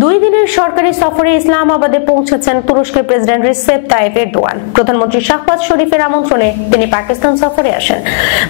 দুই দিনের সরকারি সফরে ইসলামাবাদে পৌঁছেছেন তুরস্কের প্রেসিডেন্ট রিসেপ তাইপ এরদোয়ান। প্রধানমন্ত্রী শাহবাজ শরীফের আমন্ত্রণে তিনি পাকিস্তান সফরে আসেন।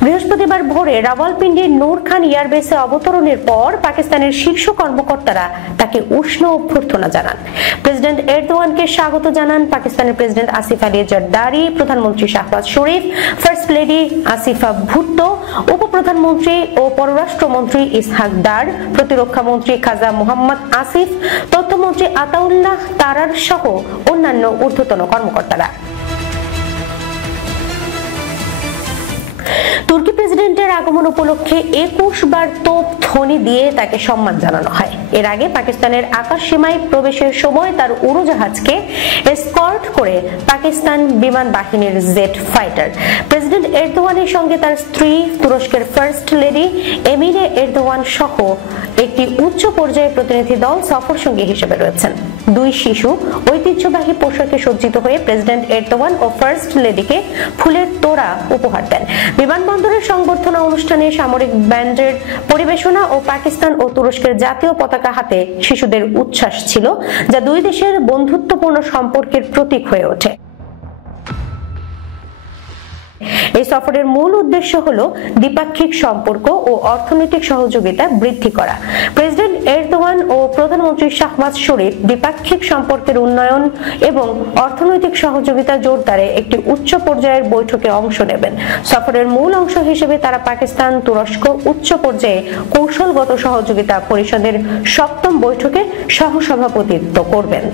বৃহস্পতিবার ভোরে রাওয়ালপিন্ডির নূর খান এয়ারবেসে অবতরণের পর পাকিস্তানের শীর্ষ কর্মকর্তারা তাকে উষ্ণ অভ্যর্থনা জানান। প্রেসিডেন্ট এরদোয়ানকে স্বাগত জানান পাকিস্তানের প্রেসিডেন্ট আসিফ আলী জারদারি, প্রধানমন্ত্রী শাহবাজ শরীফ, ফার্স্ট লেডি আসিফা ভুট্টো, উপপ্রধানমন্ত্রী ও পররাষ্ট্রমন্ত্রী ইসহাক দার, প্রতিরক্ষা মন্ত্রী খাজা মোহাম্মদ আসিফ, তথ্যমন্ত্রী আতাউল্লাহ তারার সহ অন্যান্য ঊর্ধ্বতন কর্মকর্তারা। তুর্কি প্রেসিডেন্টের আগমন উপলক্ষে 21 বার তোপ ধ্বনি দিয়ে তাকে সম্মান জানানো হয়। এর আগে পাকিস্তানের আকাশ সীমায় প্রবেশের সময় তার উড়োজাহাজকে এসকর্ট করে পাকিস্তান বিমান বাহিনীর জেট ফাইটার। প্রেসিডেন্ট এরদোয়ানের সঙ্গে তার স্ত্রী, তুরস্কের ফার্স্ট লেডি এমিনে এরদোয়ান সহ একটি উচ্চ পর্যায়ের প্রতিনিধি দল সফর সঙ্গী হিসেবে রয়েছেন। দুই শিশু ঐতিহ্যবাহী পোশাকে সজ্জিত হয়ে প্রেসিডেন্ট এরদোয়ান ও ফার্স্ট লেডিকে ফুলের তোড়া উপহার দেন। বিমানবন্দরের সংবর্ধনা অনুষ্ঠানে সামরিক ব্যান্ডের পরিবেশনা ও পাকিস্তান ও তুরস্কের জাতীয় পতাকা হাতে শিশুদের উচ্ছ্বাস ছিল, যা দুই দেশের বন্ধুত্বপূর্ণ সম্পর্কের প্রতীক হয়ে ওঠে। এই সফরের মূল উদ্দেশ্য হলো দ্বিপাক্ষিক সম্পর্ক ও অর্থনৈতিক সহযোগিতা বৃদ্ধি করা। প্রেসিডেন্ট এরদোয়ান ও প্রধানমন্ত্রী শাহবাজ শরীফ দ্বিপাক্ষিক সম্পর্কের উন্নয়ন এবং অর্থনৈতিক সহযোগিতা জোরদারে একটি উচ্চ পর্যায়ের বৈঠকে অংশ নেবেন। সফরের মূল অংশ হিসেবে তারা পাকিস্তান তুরস্ক উচ্চ পর্যায়ে কৌশলগত সহযোগিতা পরিষদের 7ম বৈঠকে সহসভাপতিত্ব করবেন।